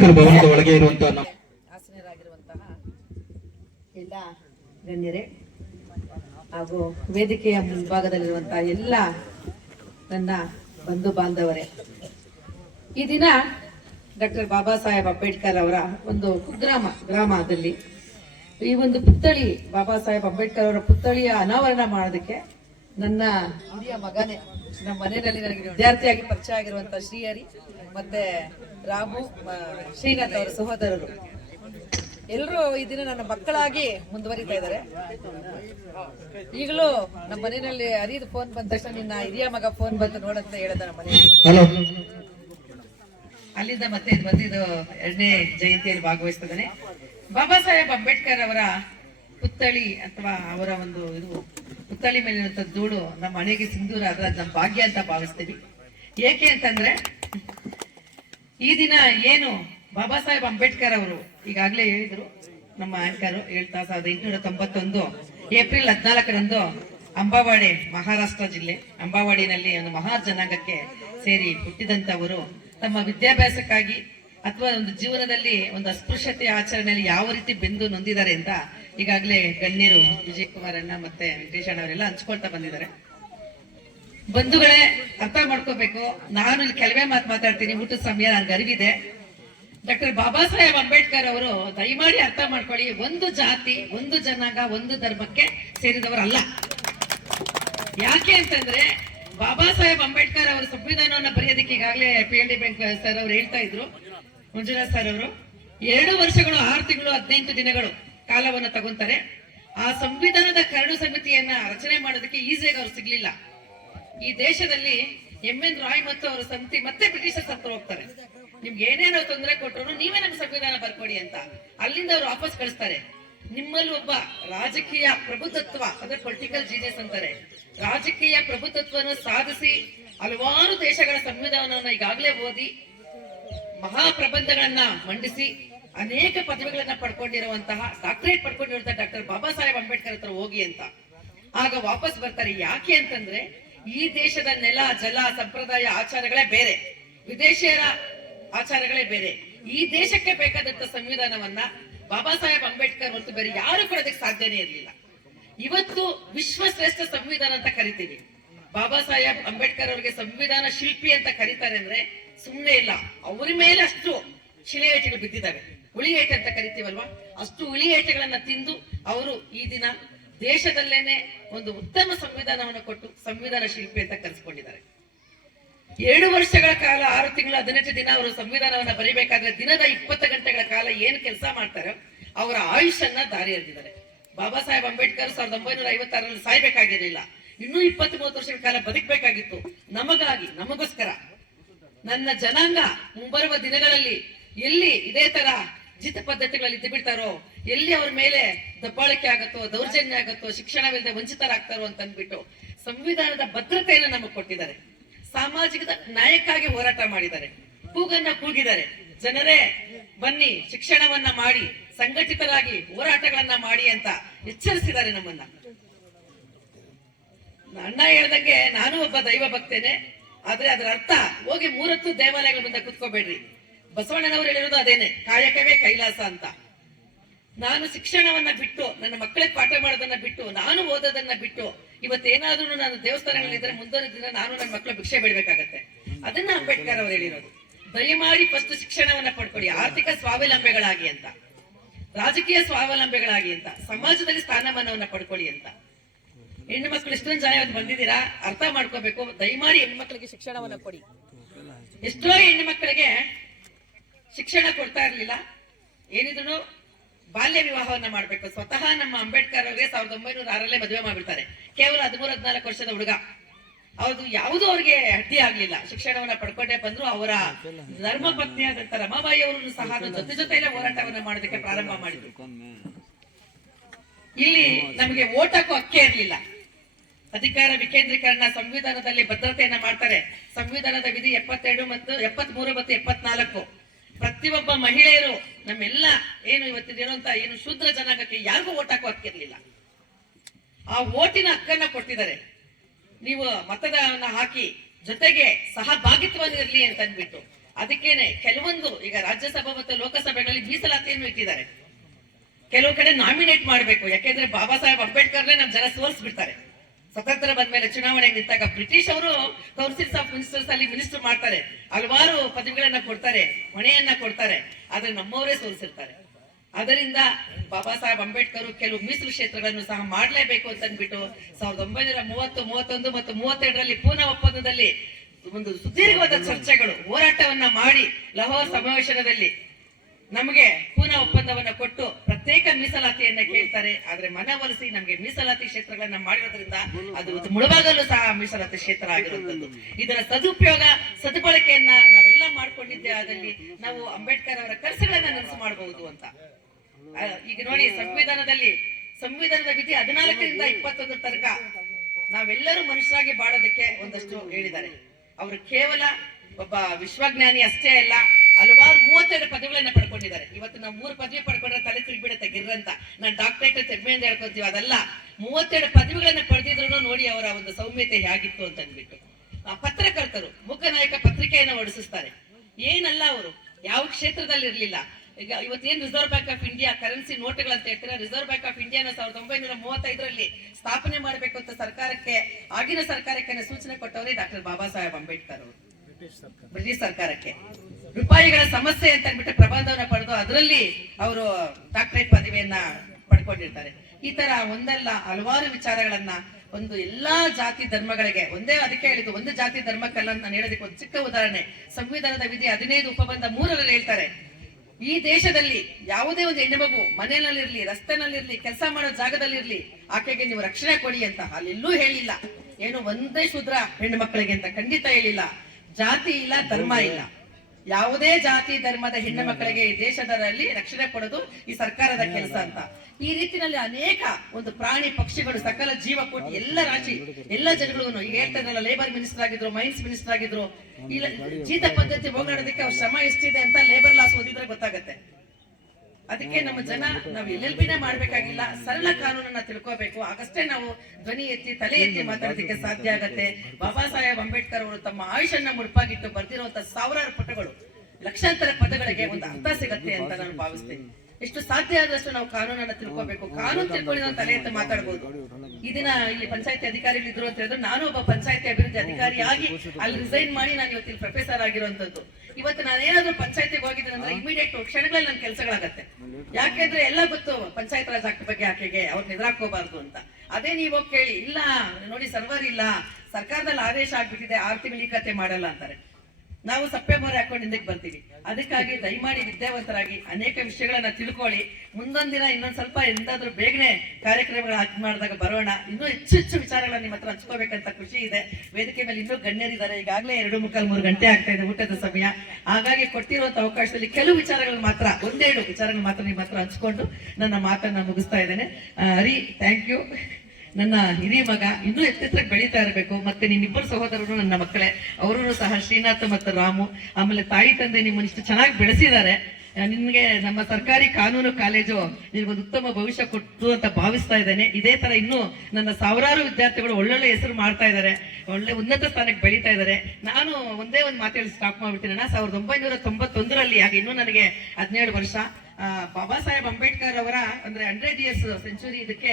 ಅಂಬೇಡ್ಕರ್ ಭವನದ ಒಳಗೆ ಇರುವಂತಹ ಆಸನರಾಗಿರುವಂತಹ ಎಲ್ಲ ಗಣ್ಯರೇ ಹಾಗೂ ವೇದಿಕೆಯ ಮುಂಭಾಗದಲ್ಲಿರುವಂತಹ ಎಲ್ಲ ನನ್ನ ಬಂಧು ಬಾಂಧವರೇ, ಈ ದಿನ ಡಾಕ್ಟರ್ ಬಾಬಾ ಸಾಹೇಬ್ ಅಂಬೇಡ್ಕರ್ ಅವರ ಒಂದು ಗ್ರಾಮದಲ್ಲಿ ಈ ಒಂದು ಪುತ್ಥಳಿ, ಬಾಬಾ ಸಾಹೇಬ್ ಅಂಬೇಡ್ಕರ್ ಅವರ ಪುತ್ಥಳಿಯ ಅನಾವರಣ ಮಾಡೋದಕ್ಕೆ ನನ್ನ ಹಿರಿಯ ಮಗನೇ, ನಮ್ಮ ಮನೆಯಲ್ಲಿ ನನಗೆ ವಿದ್ಯಾರ್ಥಿಯಾಗಿ ಪರಿಚಯ ಆಗಿರುವಂತಹ ಶ್ರೀಹರಿ ಮತ್ತೆ ರಾಮು, ಶ್ರೀನಾಥ್ ಅವರ ಸಹೋದರರು ಎಲ್ಲರೂ ಈ ದಿನ ನನ್ನ ಮಕ್ಕಳಾಗಿ ಮುಂದುವರಿತಾ ಇದ್ದಾರೆ. ಈಗಲೂ ನಮ್ಮ ಮನೆಯಲ್ಲಿ ಹರಿದು ಫೋನ್ ಬಂದ ತಕ್ಷಣ ನಿನ್ನ ಹಿರಿಯ ಮಗ ಫೋನ್ ಬಂತು ನೋಡಂತ ಹೇಳಿದ ನಮ್ಮ ಮನೆಯಲ್ಲಿ. ಅಲ್ಲಿಂದ ಮತ್ತೆ ಇದು 2ನೇ ಜಯಂತಿಯಲ್ಲಿ ಭಾಗವಹಿಸ್ತಿದ್ದಾನೆ. ಬಾಬಾ ಸಾಹೇಬ್ ಅಂಬೇಡ್ಕರ್ ಅವರ ಪುತ್ಥಳಿ ಅಥವಾ ಅವರ ಒಂದು ಪುತ್ಥಳಿ ಮೇಲಿರುವಂತ ಧೂಳು ನಮ್ಮ ಮನೆಗೆ ಸಿಂಧೂರ ಆದ್ರೆ ಅದು ನಮ್ಮ ಭಾಗ್ಯ ಅಂತ ಭಾವಿಸ್ತೀವಿ. ಏಕೆ ಅಂತಂದ್ರೆ ಈ ದಿನ ಏನು ಬಾಬಾ ಸಾಹೇಬ್ ಅಂಬೇಡ್ಕರ್ ಅವರು ಈಗಾಗಲೇ ಹೇಳಿದ್ರು, ನಮ್ಮ ಆಂಕರ್ ಹೇಳ್ತಾ 1891 ಏಪ್ರಿಲ್ 14ರಂದು ಅಂಬಾವಾಡಿ, ಮಹಾರಾಷ್ಟ್ರ ಜಿಲ್ಲೆ ಅಂಬಾವಾಡಿನಲ್ಲಿ ಒಂದು ಮಹಾ ಜನಾಂಗಕ್ಕೆ ಸೇರಿ ಹುಟ್ಟಿದಂತವರು ತಮ್ಮ ವಿದ್ಯಾಭ್ಯಾಸಕ್ಕಾಗಿ ಅಥವಾ ಒಂದು ಜೀವನದಲ್ಲಿ ಒಂದು ಅಸ್ಪೃಶ್ಯತೆಯ ಆಚರಣೆಯಲ್ಲಿ ಯಾವ ರೀತಿ ಬೆಂದು ನೊಂದಿದ್ದಾರೆ ಅಂತ ಈಗಾಗಲೇ ಗಣ್ಯರು ವಿಜಯ್ ಕುಮಾರ್ ಅಣ್ಣ ಮತ್ತೆ ವೆಂಕಟೇಶ್ ಅಣ್ಣ ಅವರೆಲ್ಲ ಹಂಚ್ಕೊಳ್ತಾ ಬಂದಿದ್ದಾರೆ. ಬಂಧುಗಳೇ, ಅರ್ಥ ಮಾಡ್ಕೋಬೇಕು. ನಾನು ಇಲ್ಲಿ ಕೆಲವೇ ಮಾತಾಡ್ತೀನಿ, ಊಟದ ಸಮಯ ನನ್ಗೆ ಅರಿವಿದೆ. ಡಾಕ್ಟರ್ ಬಾಬಾ ಸಾಹೇಬ್ ಅಂಬೇಡ್ಕರ್ ಅವರು ದಯಮಾಡಿ ಅರ್ಥ ಮಾಡ್ಕೊಳ್ಳಿ, ಒಂದು ಜಾತಿ, ಒಂದು ಜನಾಂಗ, ಒಂದು ಧರ್ಮಕ್ಕೆ ಸೇರಿದವರಲ್ಲ. ಯಾಕೆ ಅಂತಂದ್ರೆ ಬಾಬಾ ಸಾಹೇಬ್ ಅಂಬೇಡ್ಕರ್ ಅವರು ಸಂವಿಧಾನವನ್ನ ಬರೆಯೋದಕ್ಕೆ ಈಗಾಗಲೇ PLD ಬ್ಯಾಂಕ್ ಸರ್ ಅವರು ಹೇಳ್ತಾ ಇದ್ರು, ಮಂಜುನಾಥ್ ಸರ್ ಅವರು 2 ವರ್ಷಗಳು 6 ತಿಂಗಳು 15 ದಿನಗಳು ಕಾಲವನ್ನು ತಗೊಂತಾರೆ. ಆ ಸಂವಿಧಾನದ ಕರಡು ಸಮಿತಿಯನ್ನ ರಚನೆ ಮಾಡೋದಕ್ಕೆ ಈಸಿಯಾಗಿ ಅವ್ರು ಸಿಗ್ಲಿಲ್ಲ. ಈ ದೇಶದಲ್ಲಿ MN ರಾಯ್ ಮತ್ತು ಅವರ ಸಮಿತಿ ಮತ್ತೆ ಬ್ರಿಟಿಷರ್ ಹತ್ರ ಹೋಗ್ತಾರೆ, ನಿಮ್ಗೆ ಏನೇನೋ ತೊಂದರೆ ಕೊಟ್ಟರು ನೀವೇ ನಮ್ಗೆ ಸಂವಿಧಾನ ಬರ್ಕೊಡಿ ಅಂತ. ಅಲ್ಲಿಂದ ಅವ್ರು ವಾಪಸ್ ಕಳಿಸ್ತಾರೆ. ನಿಮ್ಮಲ್ಲಿ ಒಬ್ಬ ರಾಜಕೀಯ ಪ್ರಭುತ್ವ, ಅದೇ ಪೊಲಿಟಿಕಲ್ ಜೀನಿಯಸ್ ಅಂತಾರೆ, ರಾಜಕೀಯ ಪ್ರಭುತ್ವವನ್ನು ಸಾಧಿಸಿ ಹಲವಾರು ದೇಶಗಳ ಸಂವಿಧಾನವನ್ನ ಈಗಾಗಲೇ ಓದಿ ಮಹಾಪ್ರಬಂಧಗಳನ್ನ ಮಂಡಿಸಿ ಅನೇಕ ಪದವಿಗಳನ್ನ ಪಡ್ಕೊಂಡಿರುವಂತಹ, ಡಾಕ್ಟರೇಟ್ ಪಡ್ಕೊಂಡಿರುವಂತಹ ಡಾಕ್ಟರ್ ಬಾಬಾ ಸಾಹೇಬ್ ಅಂಬೇಡ್ಕರ್ ಹತ್ರ ಹೋಗಿ ಅಂತ ಆಗ ವಾಪಸ್ ಬರ್ತಾರೆ. ಯಾಕೆ ಅಂತಂದ್ರೆ ಈ ದೇಶದ ನೆಲ, ಜಲ, ಸಂಪ್ರದಾಯ, ಆಚಾರಗಳೇ ಬೇರೆ, ವಿದೇಶಿಯರ ಆಚಾರಗಳೇ ಬೇರೆ. ಈ ದೇಶಕ್ಕೆ ಬೇಕಾದಂತ ಸಂವಿಧಾನವನ್ನ ಬಾಬಾ ಸಾಹೇಬ್ ಅಂಬೇಡ್ಕರ್ ಹೊರತು ಬೇರೆ ಯಾರು ಕೊಡೋದಕ್ಕೆ ಸಾಧ್ಯನೇ ಇರಲಿಲ್ಲ. ಇವತ್ತು ವಿಶ್ವಶ್ರೇಷ್ಠ ಸಂವಿಧಾನ ಅಂತ ಕರಿತೀವಿ. ಬಾಬಾ ಸಾಹೇಬ್ ಅಂಬೇಡ್ಕರ್ ಅವರಿಗೆ ಸಂವಿಧಾನ ಶಿಲ್ಪಿ ಅಂತ ಕರೀತಾರೆ ಅಂದ್ರೆ ಸುಮ್ಮನೆ ಇಲ್ಲ, ಅವರ ಮೇಲೆ ಅಷ್ಟು ಶಿಲೆಯೇಟುಗಳು ಬಿದ್ದಿದ್ದಾವೆ. ಉಳಿಯೇಟು ಅಂತ ಕರಿತೀವಲ್ವಾ, ಅಷ್ಟು ಉಳಿಯೇಟುಗಳನ್ನ ತಿಂದು ಅವರು ಈ ದಿನ ದೇಶದಲ್ಲೇನೆ ಒಂದು ಉತ್ತಮ ಸಂವಿಧಾನವನ್ನು ಕೊಟ್ಟು ಸಂವಿಧಾನ ಶಿಲ್ಪಿ ಅಂತ ಕರೆಸಿಕೊಂಡಿದ್ದಾರೆ. 2 ವರ್ಷಗಳ ಕಾಲ 6 ತಿಂಗಳು 18 ದಿನ ಅವರು ಸಂವಿಧಾನವನ್ನ ಬರೀಬೇಕಾದ್ರೆ ದಿನದ 20 ಗಂಟೆಗಳ ಕಾಲ ಏನು ಕೆಲಸ ಮಾಡ್ತಾರೋ ಅವರ ಆಯುಷನ್ನ ದಾರಿ ಎರೆದಿದ್ದಾರೆ. ಬಾಬಾ ಸಾಹೇಬ್ ಅಂಬೇಡ್ಕರ್ 1956ರಲ್ಲಿ ಸಾಯ್ಬೇಕಾಗಿರಲಿಲ್ಲ, ಇನ್ನೂ 20-30 ವರ್ಷಗಳ ಕಾಲ ಬದುಕಬೇಕಾಗಿತ್ತು. ನಮಗಾಗಿ, ನಮಗೋಸ್ಕರ. ನನ್ನ ಜನಾಂಗ ಮುಂಬರುವ ದಿನಗಳಲ್ಲಿ ಎಲ್ಲಿ ಇದೇ ತರ ಜಿತ ಪದ್ಧತಿಗಳಲ್ಲಿ ಇದ್ದು ಬಿಡ್ತಾರೋ, ಎಲ್ಲಿ ಅವ್ರ ಮೇಲೆ ದಬ್ಬಾಳಿಕೆ ಆಗತ್ತೋ, ದೌರ್ಜನ್ಯ ಆಗತ್ತೋ, ಶಿಕ್ಷಣವಿಲ್ಲದೆ ವಂಚಿತರಾಗ್ತಾರೋ ಅಂತ ಅಂದ್ಬಿಟ್ಟು ಸಂವಿಧಾನದ ಭದ್ರತೆಯನ್ನು ನಮಗೆ ಕೊಟ್ಟಿದ್ದಾರೆ. ಸಾಮಾಜಿಕ ನ್ಯಾಯಕ್ಕಾಗಿ ಹೋರಾಟ ಮಾಡಿದ್ದಾರೆ, ಕೂಗನ್ನ ಕೂಗಿದ್ದಾರೆ. ಜನರೇ ಬನ್ನಿ, ಶಿಕ್ಷಣವನ್ನ ಮಾಡಿ, ಸಂಘಟಿತರಾಗಿ ಹೋರಾಟಗಳನ್ನ ಮಾಡಿ ಅಂತ ಎಚ್ಚರಿಸಿದ್ದಾರೆ ನಮ್ಮನ್ನ. ಅಣ್ಣ ಹೇಳ್ದಂಗೆ ನಾನು ಒಬ್ಬ ದೈವ ಭಕ್ತೇನೆ, ಆದ್ರೆ ಅದರ ಅರ್ಥ ಹೋಗಿ 3 ಹೊತ್ತು ದೇವಾಲಯಗಳ ಮುಂದೆ ಕುತ್ಕೋಬೇಡ್ರಿ. ಬಸವಣ್ಣನವರು ಹೇಳಿರೋದು ಅದೇನೆ, ಕಾಯಕವೇ ಕೈಲಾಸ ಅಂತ. ನಾನು ಶಿಕ್ಷಣವನ್ನ ಬಿಟ್ಟು, ನನ್ನ ಮಕ್ಕಳಿಗೆ ಪಾಠ ಮಾಡೋದನ್ನ ಬಿಟ್ಟು, ನಾನು ಓದೋದನ್ನ ಬಿಟ್ಟು ಇವತ್ತೇನಾದ್ರೂ ನಾನು ದೇವಸ್ಥಾನಗಳಿದ್ರೆ ಮುಂದೊಂದು ದಿನ ನಾನು ನನ್ನ ಮಕ್ಕಳು ಭಿಕ್ಷೆ ಬಿಡ್ಬೇಕಾಗತ್ತೆ. ಅದನ್ನ ಅಂಬೇಡ್ಕರ್ ಅವರು ಹೇಳಿರೋದು. ದಯಮಾಡಿ ಫಸ್ಟ್ ಶಿಕ್ಷಣವನ್ನ ಪಡ್ಕೊಳ್ಳಿ, ಆರ್ಥಿಕ ಸ್ವಾವಲಂಬಿಗಳಾಗಿ ಅಂತ, ರಾಜಕೀಯ ಸ್ವಾವಲಂಬಿಗಳಾಗಿ ಅಂತ, ಸಮಾಜದಲ್ಲಿ ಸ್ಥಾನಮಾನವನ್ನ ಪಡ್ಕೊಳ್ಳಿ ಅಂತ. ಹೆಣ್ಣು ಮಕ್ಕಳು ಎಷ್ಟೊಂದು ಜನ ಇವತ್ತು ಬಂದಿದ್ದೀರಾ, ಅರ್ಥ ಮಾಡ್ಕೋಬೇಕು. ದಯಮಾಡಿ ಹೆಣ್ಣು ಮಕ್ಕಳಿಗೆ ಶಿಕ್ಷಣವನ್ನ ಕೊಡಿ. ಎಷ್ಟೋ ಹೆಣ್ಣು ಮಕ್ಕಳಿಗೆ ಶಿಕ್ಷಣ ಕೊಡ್ತಾ ಇರ್ಲಿಲ್ಲ, ಏನಿದ್ರು ಬಾಲ್ಯ ವಿವಾಹವನ್ನ ಮಾಡ್ಬೇಕು. ಸ್ವತಃ ನಮ್ಮ ಅಂಬೇಡ್ಕರ್ ಅವರಿಗೆ 1906ರಲ್ಲೇ ಮದುವೆ ಮಾಡ್ಬಿಡ್ತಾರೆ. ಕೇವಲ 13-14 ವರ್ಷದ ಹುಡುಗ. ಹೌದು, ಯಾವುದು ಅವ್ರಿಗೆ ಅಡ್ಡಿ ಆಗ್ಲಿಲ್ಲ, ಶಿಕ್ಷಣವನ್ನ ಪಡ್ಕೊಂಡೇ ಬಂದ್ರು. ಅವರ ಧರ್ಮ ಪತ್ನಿಯಾದಂತ ರಮಾಬಾಯಿ ಅವರು ಸಹ ಜೊತೆಯಲ್ಲೇ ಹೋರಾಟವನ್ನ ಮಾಡೋದಕ್ಕೆ ಪ್ರಾರಂಭ ಮಾಡಿದ್ರು. ಇಲ್ಲಿ ನಮಗೆ ಓಟ್ ಹಾಕೋ ಹಕ್ಕೇ ಇರ್ಲಿಲ್ಲ. ಅಧಿಕಾರ ವಿಕೇಂದ್ರೀಕರಣ ಸಂವಿಧಾನದಲ್ಲಿ ಭದ್ರತೆಯನ್ನ ಮಾಡ್ತಾರೆ. ಸಂವಿಧಾನದ ವಿಧಿ 72 ಮತ್ತು 73 ಮತ್ತು 74 ಪ್ರತಿಯೊಬ್ಬ ಮಹಿಳೆಯರು ನಮ್ಮೆಲ್ಲ ಏನು ಇವತ್ತಿರುವಂತ ಏನು ಶೂದ್ರ ಜನಾಂಗಕ್ಕೆ ಯಾರಿಗೂ ಓಟ್ ಹಾಕೋ ಹಕ್ಕಿರ್ಲಿಲ್ಲ. ಆ ಓಟಿನ ಹಕ್ಕನ್ನ ಕೊಟ್ಟಿದ್ದಾರೆ. ನೀವು ಮತದಾನ ಹಾಕಿ, ಜೊತೆಗೆ ಸಹಭಾಗಿತ್ವ ಇರಲಿ ಅಂತ ಅಂದ್ಬಿಟ್ಟು ಅದಕ್ಕೇನೆ ಕೆಲವೊಂದು ಈಗ ರಾಜ್ಯಸಭಾ ಮತ್ತು ಲೋಕಸಭೆಗಳಲ್ಲಿ ಮೀಸಲಾತಿಯನ್ನು ಇಟ್ಟಿದ್ದಾರೆ. ಕೆಲವು ಕಡೆ ನಾಮಿನೇಟ್ ಮಾಡಬೇಕು, ಯಾಕೆಂದ್ರೆ ಬಾಬಾ ಸಾಹೇಬ್ ಅಂಬೇಡ್ಕರ್ನೇ ನಮ್ ಜನ ಸೋಲ್ಸ್ಬಿಡ್ತಾರೆ. ಸ್ವತಂತ್ರ ಬಂದ್ಮೇಲೆ ಚುನಾವಣೆಗೆ ನಿಂತಾಗ ಬ್ರಿಟಿಷ್ ಅವರು ಕೌನ್ಸಿಲ್ಸ್ ಆಫ್ ಮಿನಿಸ್ಟರ್ಸ್ ಅಲ್ಲಿ ಮಿನಿಸ್ಟರ್ ಮಾಡ್ತಾರೆ, ಹಲವಾರು ಪದವಿಗಳನ್ನ ಕೊಡ್ತಾರೆ, ಹೊಣೆಯನ್ನ ಕೊಡ್ತಾರೆ, ಆದ್ರೆ ನಮ್ಮವರೇ ಸೋಲ್ಸಿರ್ತಾರೆ. ಅದರಿಂದ ಬಾಬಾ ಸಾಹೇಬ್ ಅಂಬೇಡ್ಕರ್ ಕೆಲವು ಮೀಸಲು ಕ್ಷೇತ್ರಗಳನ್ನು ಸಹ ಮಾಡಲೇಬೇಕು ಅಂತ ಅಂದ್ಬಿಟ್ಟು 1930, 31 ಮತ್ತು 32ರಲ್ಲಿ ಪೂನಾ ಒಪ್ಪಂದದಲ್ಲಿ ಒಂದು ಸುದೀರ್ಘವಾದ ಚರ್ಚೆಗಳು, ಹೋರಾಟವನ್ನ ಮಾಡಿ ಲಾಹೋರ್ ಸಮಾವೇಶನದಲ್ಲಿ ನಮಗೆ ಪೂನಾ ಒಪ್ಪಂದವನ್ನ ಕೊಟ್ಟು ಪ್ರತ್ಯೇಕ ಮೀಸಲಾತಿಯನ್ನ ಕೇಳ್ತಾರೆ. ಆದ್ರೆ ಮನವೊಲಿಸಿ ನಮಗೆ ಮೀಸಲಾತಿ ಕ್ಷೇತ್ರಗಳನ್ನ ಮಾಡಿರೋದ್ರಿಂದ ಅದು ಮುಳುಬಾಗಲು ಸಹ ಮೀಸಲಾತಿ ಕ್ಷೇತ್ರ ಆಗಿರುವಂತದ್ದು. ಇದರ ಸದುಪಯೋಗ ಸದುಬಳಕೆಯನ್ನ ನಾವೆಲ್ಲ ಮಾಡ್ಕೊಂಡಿದ್ದೆ ಆದಲ್ಲಿ ನಾವು ಅಂಬೇಡ್ಕರ್ ಅವರ ಕನಸುಗಳನ್ನ ನನಸು ಮಾಡಬಹುದು ಅಂತ. ಈಗ ನೋಡಿ, ಸಂವಿಧಾನದ ವಿಧಿ 14ರಿಂದ 21 ತನಕ ನಾವೆಲ್ಲರೂ ಮನುಷ್ಯರಾಗಿ ಬಾಳೋದಕ್ಕೆ ಒಂದಷ್ಟು ಹೇಳಿದ್ದಾರೆ. ಅವರು ಕೇವಲ ಒಬ್ಬ ವಿಶ್ವಜ್ಞಾನಿ ಅಷ್ಟೇ ಅಲ್ಲ, ಹಲವಾರು 32 ಪದವಿಗಳನ್ನ ಪಡ್ಕೊಂಡಿದ್ದಾರೆ. ಇವತ್ತು ನಾವು 3 ಪದವಿ ಪಡ್ಕೊಂಡ್ರೆ ತಲೆ ತಿರುಗಿಬಿಡುತ್ತೆ ಗಿರ್ರಂತ, ನಾನು ಡಾಕ್ಟರೇಟ್ ಹೆಮ್ಮೆಯಿಂದ ಹೇಳ್ಕೊತೀವಿ. ಅದಲ್ಲ, 32 ಪದವಿಗಳನ್ನ ಪಡೆದಿದ್ರು ನೋಡಿ ಅವರ ಒಂದು ಸೌಮ್ಯತೆ ಹೇಗಿತ್ತು ಅಂತ ಅಂದ್ಬಿಟ್ಟು. ಪತ್ರಕರ್ತರು ಮೂಕನಾಯಕ ಪತ್ರಿಕೆಯನ್ನು ಹೊರಡಿಸ್ತಾರೆ. ಏನಲ್ಲ, ಅವರು ಯಾವ ಕ್ಷೇತ್ರದಲ್ಲಿ ಇರ್ಲಿಲ್ಲ. ಈಗ ಇವತ್ತೇನು reserve bank of India currency ನೋಟುಗಳಂತ ಹೇಳ್ತಾರೆ, ರಿಸರ್ವ್ ಬ್ಯಾಂಕ್ ಆಫ್ ಇಂಡಿಯಾನ 1935ರಲ್ಲಿ ಸ್ಥಾಪನೆ ಮಾಡಬೇಕು ಅಂತ ಆಗಿನ ಸರ್ಕಾರಕ್ಕೆ ಸೂಚನೆ ಕೊಟ್ಟವರೇ ಡಾಕ್ಟರ್ ಬಾಬಾ ಸಾಹೇಬ್ ಅಂಬೇಡ್ಕರ್ ಅವರು. ಬ್ರಿಟಿಷ್ ಸರ್ಕಾರಕ್ಕೆ ರೂಪಾಯಿಗಳ ಸಮಸ್ಯೆ ಅಂತ ಅಂದ್ಬಿಟ್ಟು ಪ್ರಬಂಧವನ್ನ ಪಡೆದು ಅದರಲ್ಲಿ ಅವರು ಡಾಕ್ಟರೇಟ್ ಪದವಿಯನ್ನ ಪಡ್ಕೊಂಡಿರ್ತಾರೆ. ಈ ತರ ಒಂದಲ್ಲ ಹಲವಾರು ವಿಚಾರಗಳನ್ನ ಒಂದು ಎಲ್ಲಾ ಜಾತಿ ಧರ್ಮಗಳಿಗೆ ಅದಕ್ಕೆ ಹೇಳಿದ್ದು ಒಂದು ಜಾತಿ ಧರ್ಮಕ್ಕಲ್ಲ ನಾನು ಹೇಳೋದಕ್ಕೆ ಒಂದು ಚಿಕ್ಕ ಉದಾಹರಣೆ. ಸಂವಿಧಾನದ ವಿಧಿ 15 ಉಪಬಂಧ 3ರಲ್ಲಿ ಹೇಳ್ತಾರೆ, ಈ ದೇಶದಲ್ಲಿ ಯಾವುದೇ ಒಂದು ಹೆಣ್ಣುಮಗು ಮನೆಯಲ್ಲಿರ್ಲಿ, ರಸ್ತೆನಲ್ಲಿರ್ಲಿ, ಕೆಲಸ ಮಾಡೋ ಜಾಗದಲ್ಲಿರ್ಲಿ, ಆಕೆಗೆ ನೀವು ರಕ್ಷಣೆ ಕೊಡಿ ಅಂತ. ಅಲ್ಲೆಲ್ಲೂ ಹೇಳಿಲ್ಲ ಏನು ಒಂದೇ ಶೂದ್ರ ಹೆಣ್ಣು ಮಕ್ಕಳಿಗೆ ಅಂತ, ಖಂಡಿತ ಹೇಳಿಲ್ಲ. ಜಾತಿ ಇಲ್ಲ, ಧರ್ಮ ಇಲ್ಲ, ಯಾವುದೇ ಜಾತಿ ಧರ್ಮದ ಹೆಣ್ಣು ಮಕ್ಕಳಿಗೆ ಈ ದೇಶದಲ್ಲಿ ರಕ್ಷಣೆ ಕೊಡೋದು ಈ ಸರ್ಕಾರದ ಕೆಲಸ ಅಂತ. ಈ ರೀತಿಯಲ್ಲಿ ಅನೇಕ ಒಂದು ಪ್ರಾಣಿ ಪಕ್ಷಿಗಳು, ಸಕಲ ಜೀವಕೋಟಿ, ಎಲ್ಲ ರಾಶಿ, ಎಲ್ಲ ಜನಗಳಿಗೂ ಈಗ ಹೇಳ್ತಾ ಇದ್ರಲ್ಲ, ಲೇಬರ್ ಮಿನಿಸ್ಟರ್ ಆಗಿದ್ರು, ಮೈನ್ಸ್ ಮಿನಿಸ್ಟರ್ ಆಗಿದ್ರು, ಇಲ್ಲ ಜೀತ ಪದ್ಧತಿ ಹೋಗ್ಲಾಡೋದಕ್ಕೆ ಅವ್ರ ಶ್ರಮ ಎಷ್ಟಿದೆ ಅಂತ ಲೇಬರ್ ಲಾಸ್ ಓದಿದ್ರೆ ಗೊತ್ತಾಗತ್ತೆ. ಅದಕ್ಕೆ ನಮ್ಮ ಜನ ನಾವು LLBನೇ ಮಾಡ್ಬೇಕಾಗಿಲ್ಲ, ಸರಳ ಕಾನೂನನ್ನ ತಿಳ್ಕೋಬೇಕು. ಆಗಷ್ಟೇ ನಾವು ಧ್ವನಿ ಎತ್ತಿ ತಲೆ ಎತ್ತಿ ಮಾತಾಡೋದಕ್ಕೆ ಸಾಧ್ಯ ಆಗತ್ತೆ. ಬಾಬಾ ಸಾಹೇಬ್ ಅಂಬೇಡ್ಕರ್ ಅವರು ತಮ್ಮ ಆಯುಷನ್ನ ಮುಡುಪಾಗಿಟ್ಟು ಬರ್ದಿರುವಂತಹ ಸಾವಿರಾರು ಪುಟಗಳು, ಲಕ್ಷಾಂತರ ಪದಗಳಿಗೆ ಒಂದು ಅರ್ಥ ಸಿಗತ್ತೆ ಅಂತ ನಾನು ಭಾವಿಸ್ತೇನೆ. ಎಷ್ಟು ಸಾಧ್ಯ ಆದಷ್ಟು ನಾವು ಕಾನೂನನ್ನ ತಿಳ್ಕೋಬೇಕು. ಕಾನೂನು ತಿಳ್ಕೊಂಡು ನಾವು ತಲೆ ಎತ್ತಿ ಮಾತಾಡ್ಬೋದು. ಈ ದಿನ ಇಲ್ಲಿ ಪಂಚಾಯತಿ ಅಧಿಕಾರಿಗಳಿದ್ರು ಅಂತ ಹೇಳಿದ್ರೆ, ನಾನು ಒಬ್ಬ ಪಂಚಾಯತಿ ಅಭಿವೃದ್ಧಿ ಅಧಿಕಾರಿಯಾಗಿ ಅಲ್ಲಿ ರಿಸೈನ್ ಮಾಡಿ ನಾನು ಇವತ್ತಿನ ಪ್ರೊಫೆಸರ್ ಆಗಿರುವಂತದ್ದು. ಇವತ್ತು ನಾನೇನಾದ್ರೂ ಪಂಚಾಯತಿಗೆ ಹೋಗಿದ್ದೇನೆ ಅಂದ್ರೆ ಇಮಿಡಿಯೇಟ್ ಕ್ಷಣಗಳಲ್ಲಿ ನನ್ನ ಕೆಲಸಗಳಾಗತ್ತೆ. ಯಾಕೆಂದ್ರೆ ಎಲ್ಲ ಗೊತ್ತು ಪಂಚಾಯತ್ ರಾಜ್ ಆಕ್ಟ್ ಬಗ್ಗೆ ಆಕೆಗೆ ಅವ್ರನ್ನ ಎದುರಾಕೋಬಾರ್ದು ಅಂತ. ಅದೇ ನೀವು ಹೋಗಿ ಕೇಳಿ, ಇಲ್ಲ ನೋಡಿ ಸರ್ವರ್ ಇಲ್ಲ, ಸರ್ಕಾರದಲ್ಲಿ ಆದೇಶ ಆಗ್ಬಿಟ್ಟಿದೆ, 6 ತಿಂಗಳು ಈ ಕತೆ ಮಾಡಲ್ಲ ಅಂತಾರೆ. ನಾವು ಸಪ್ಪೆ ಮೊರೆ ಹಾಕೊಂಡು ಹಿಂದಕ್ಕೆ ಬರ್ತೀವಿ. ಅದಕ್ಕಾಗಿ ದಯಮಾಡಿ ವಿದ್ಯಾವಂತರಾಗಿ ಅನೇಕ ವಿಷಯಗಳನ್ನ ತಿಳ್ಕೊಳ್ಳಿ. ಮುಂದೊಂದ್ ದಿನ ಇನ್ನೊಂದ್ ಸ್ವಲ್ಪ ಎಂದಾದ್ರೂ ಬೇಗನೆ ಕಾರ್ಯಕ್ರಮಗಳು ಮಾಡಿದಾಗ ಬರೋಣ. ಇನ್ನೂ ಹೆಚ್ಚು ವಿಚಾರಗಳನ್ನ ನಿಮ್ಮ ಹತ್ರ ಹಂಚ್ಕೋಬೇಕಂತ ಖುಷಿ ಇದೆ. ವೇದಿಕೆ ಮೇಲೆ ಇನ್ನೂ ಗಣ್ಯರಿದ್ದಾರೆ. ಈಗಾಗಲೇ 2:45-3 ಗಂಟೆ ಆಗ್ತಾ ಇದೆ ಊಟದ ಸಮಯ. ಹಾಗಾಗಿ ಕೊಟ್ಟಿರುವಂತ ಅವಕಾಶದಲ್ಲಿ ಕೆಲವು ವಿಚಾರಗಳು ಮಾತ್ರ, 1-2 ವಿಚಾರಗಳು ಮಾತ್ರ ನಿಮ್ಮ ಹತ್ರ ಹಂಚ್ಕೊಂಡು ನನ್ನ ಮಾತನ್ನ ಮುಗಿಸ್ತಾ ಇದ್ದೇನೆ. ಹರಿ, ಥ್ಯಾಂಕ್ ಯು. ನನ್ನ ಹಿರಿಯ ಮಗ ಇನ್ನೂ ಎತ್ತೆತ್ತರಕ್ಕೆ ಬೆಳೀತಾ ಇರಬೇಕು. ಮತ್ತೆ ನಿನ್ನಿಬ್ಬರು ಸಹೋದರರು ನನ್ನ ಮಕ್ಕಳೇ, ಅವರು ಸಹ ಶ್ರೀನಾಥ್ ಮತ್ತು ರಾಮು. ಆಮೇಲೆ ತಾಯಿ ತಂದೆ ನಿಮ್ಮನ್ನು ಇಷ್ಟು ಚೆನ್ನಾಗಿ ಬೆಳೆಸಿದ್ದಾರೆ. ನಿನ್ಗೆ ನಮ್ಮ ಸರ್ಕಾರಿ ಕಾನೂನು ಕಾಲೇಜು ನಿನ್ಗೊಂದು ಉತ್ತಮ ಭವಿಷ್ಯ ಕೊಟ್ಟು ಅಂತ ಭಾವಿಸ್ತಾ ಇದ್ದೇನೆ. ಇದೇ ತರ ಇನ್ನೂ ನನ್ನ ಸಾವಿರಾರು ವಿದ್ಯಾರ್ಥಿಗಳು ಒಳ್ಳೊಳ್ಳೆ ಹೆಸರು ಮಾಡ್ತಾ ಇದ್ದಾರೆ, ಒಳ್ಳೆ ಉನ್ನತ ಸ್ಥಾನಕ್ಕೆ ಬೆಳೀತಾ ಇದ್ದಾರೆ. ನಾನು ಒಂದೇ ಒಂದು ಮಾತೇಳಿ ಸ್ಟಾಪ್ ಮಾಡ್ಬಿಡ್ತೀನಿ. 1991ರಲ್ಲಿ, ಆಗ ಇನ್ನೂ ನನಗೆ 17 ವರ್ಷ, ಬಾಬಾ ಸಾಹೇಬ್ ಅಂಬೇಡ್ಕರ್ ಅವರ ಅಂದ್ರೆ 100 years ಸೆಂಚುರಿ ಇದಕ್ಕೆ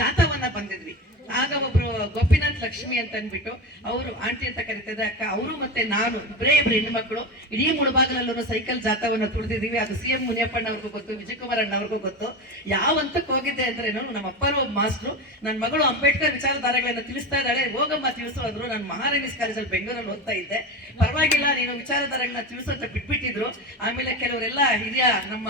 ಜಾಥಾವನ್ನ ಬಂದಿದ್ವಿ. ಆಗ ಒಬ್ರು ಗೋಪಿನಾಥ್ ಲಕ್ಷ್ಮಿ ಅಂತ ಅಂದ್ಬಿಟ್ಟು, ಅವರು ಆಂಟಿ ಅಂತ ಕರಿತಿದ್ದೆ ಅಕ್ಕ, ಅವರು ಮತ್ತೆ ನಾನು ಇಬ್ಬರೇ ಹೆಣ್ಣು ಮಕ್ಕಳು ಇಡೀ ಮುಳುಬಾಗಲಲ್ಲೂ ಸೈಕಲ್ ಜಾಥಾವನ್ನ ತುಳಿದಿದ್ದೀವಿ. ಅದು CM ಮುನಿಯಪ್ಪಣ್ಣವ್ರಿಗೂ ಗೊತ್ತು, ವಿಜಯಕುಮಾರ್ ಅಣ್ಣವ್ರಿಗೂ ಗೊತ್ತು. ಯಾವ ಹಂತಕ್ಕೆ ಹೋಗಿದ್ದೆ ಅಂದ್ರೆ, ನಮ್ಮ ಅಪ್ಪನ ಒಬ್ಬ ಮಾಸ್ಟ್ರು ನನ್ನ ಮಗಳು ಅಂಬೇಡ್ಕರ್ ವಿಚಾರಧಾರೆಗಳನ್ನ ತಿಳಿಸ್ತಾ ಇದ್ದಾಳೆ, ಹೋಗಮ್ಮ ತಿಳಿಸು ಅಂದ್ರು. ನಾನು ಮಹಾರಾಣೀಸ್ ಕಾಲೇಜಲ್ಲಿ ಬೆಂಗಳೂರಲ್ಲಿ ಓದ್ತಾ ಇದ್ದೆ. ಪರವಾಗಿಲ್ಲ ನೀನು ವಿಚಾರಧಾರೆಗಳನ್ನ ತಿಳಿಸು ಅಂತ ಬಿಟ್ಬಿಟ್ಟಿದ್ರು. ಆಮೇಲೆ ಕೆಲವರೆಲ್ಲ ಹಿರಿಯ ನಮ್ಮ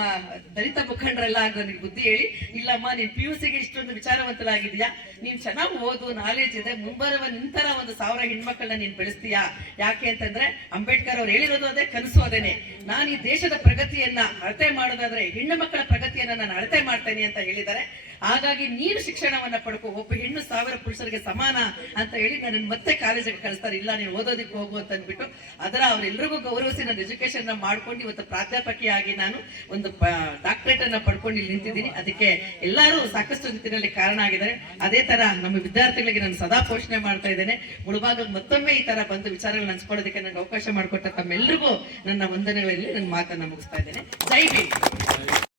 ದಲಿತ ಮುಖಂಡರೆಲ್ಲ ನನಗೆ ಬುದ್ಧಿ ಹೇಳಿ, ಇಲ್ಲಮ್ಮ ನೀನ್ PUCಗೆ ಇಷ್ಟೊಂದು ವಿಚಾರವಂತರಾಗಿದ್ಯಾ, ನೀನ್ ಚೆನ್ನಾಗಿ ಓದು, ನಾಲೆಜ್ ಇದೆ, ಮುಂಬರುವ ನಿಂತರ 1,000 ಹೆಣ್ಮಕ್ಳನ್ನ ನೀನ್ ಬೆಳೆಸ್ತೀಯಾ. ಯಾಕೆ ಅಂತಂದ್ರೆ ಅಂಬೇಡ್ಕರ್ ಅವ್ರು ಹೇಳಿರೋದು ಅದೇ, ಕನಸು ಅದೇನೆ. ನಾನು ಈ ದೇಶದ ಪ್ರಗತಿಯನ್ನ ಅಳತೆ ಮಾಡೋದಾದ್ರೆ ಹೆಣ್ಣು ಮಕ್ಕಳ ಪ್ರಗತಿಯನ್ನ ನಾನು ಅಳತೆ ಮಾಡ್ತೇನೆ ಅಂತ ಹೇಳಿದ್ದಾರೆ. ಹಾಗಾಗಿ ನೀನು ಶಿಕ್ಷಣವನ್ನ ಪಡ್ಕೋ, ಒಬ್ಬ ಹೆಣ್ಣು 1000 ಪುರುಷರಿಗೆ ಸಮಾನ ಅಂತ ಹೇಳಿ ನನ್ನ ಮತ್ತೆ ಕಾಲೇಜಿಗೆ ಕಳಿಸ್ತಾರೆ. ಇಲ್ಲ ನೀನು ಓದೋದಕ್ಕೆ ಹೋಗು ಅಂತ ಅಂದ್ಬಿಟ್ಟು ಅವರೆಲ್ಲರಿಗೂ ಗೌರವಿಸಿ ನನ್ನ ಎಜುಕೇಶನ್ ಮಾಡ್ಕೊಂಡು ಇವತ್ತು ಪ್ರಾಧ್ಯಾಪಕಿಯಾಗಿ ನಾನು ಒಂದು ಡಾಕ್ಟರೇಟ್ ಅನ್ನ ಪಡ್ಕೊಂಡು ಇಲ್ಲಿ ನಿಂತಿದ್ದೀನಿ. ಅದಕ್ಕೆ ಎಲ್ಲರೂ ಸಾಕಷ್ಟು ರೀತಿಯಲ್ಲಿ ಕಾರಣ ಆಗಿದ್ದಾರೆ. ಅದೇ ತರ ನಮ್ಮ ವಿದ್ಯಾರ್ಥಿಗಳಿಗೆ ನಾನು ಸದಾ ಪೋಷಣೆ ಮಾಡ್ತಾ ಇದ್ದೇನೆ. ಮುಳುಬಾಗಲು ಮತ್ತೊಮ್ಮೆ ಈ ತರ ಬಂದು ವಿಚಾರಗಳನ್ನ ಹಂಚ್ಕೊಳ್ಳೋದಕ್ಕೆ ನನಗೆ ಅವಕಾಶ ಮಾಡಿಕೊಟ್ಟ ತಮ್ಮೆಲ್ಲರಿಗೂ ನನ್ನ ವಂದನೆಗಳಲ್ಲಿ ನನ್ನ ಮಾತನ್ನ ಮುಗಿಸ್ತಾ ಇದ್ದೇನೆ. ಜೈ ಭೀಮ್.